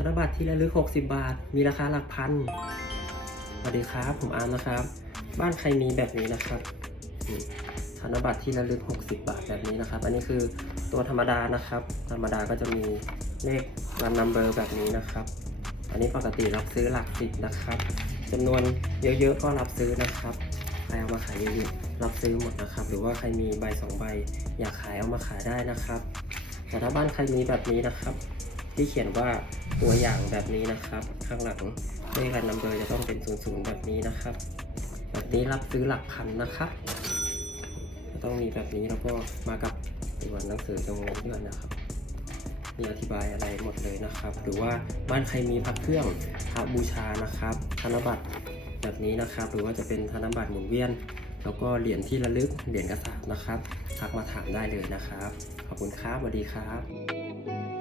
ธนบัตรที่ระลึก 60 บาท มีราคาหลักพันสวัสดีครับ ผมอาร์มนะครับ บ้านใครมีแบบนี้นะครับธนบัตรที่ระลึก 60 บาทแบบนี้นะครับ อันนี้คือตัวธรรมดานะครับ ธรรมดาก็จะมีเลขรันนัมเบอร์แบบนี้นะครับ อันนี้ปกติรับซื้อหลักสิบนะครับจำนวนเยอะๆก็รับซื้อนะครับใครเอามาขายเยอะๆรับซื้อหมดนะครับ หรือว่าใครมีใบสองใบ อยากขายเอามาขายได้นะครับ แต่ถ้าบ้านใครมีแบบนี้นะครับ ที่เขียนว่าตัวอย่างแบบนี้นะครับ ข้างหลังเลขรันนัมเบอร์จะต้องเป็นศูนย์ศูนย์แบบนี้นะครับ แบบนี้รับซื้อหลักพันนะครับจะต้องมีแบบนี้แล้วก็มากับตัวหนังสือตรงนี้ด้วยนะครับมีอธิบายอะไรหมดเลยนะครับ หรือว่าบ้านใครมีพระเครื่องพระบูชานะครับ ธนบัตรแบบนี้นะครับ หรือว่าจะเป็นธนบัตรหมุนเวียน แล้วก็เหรียญที่ระลึกเหรียญกระสาบนะครับทักมาถามได้เลยนะครับ ขอบคุณครับสวัสดีครับ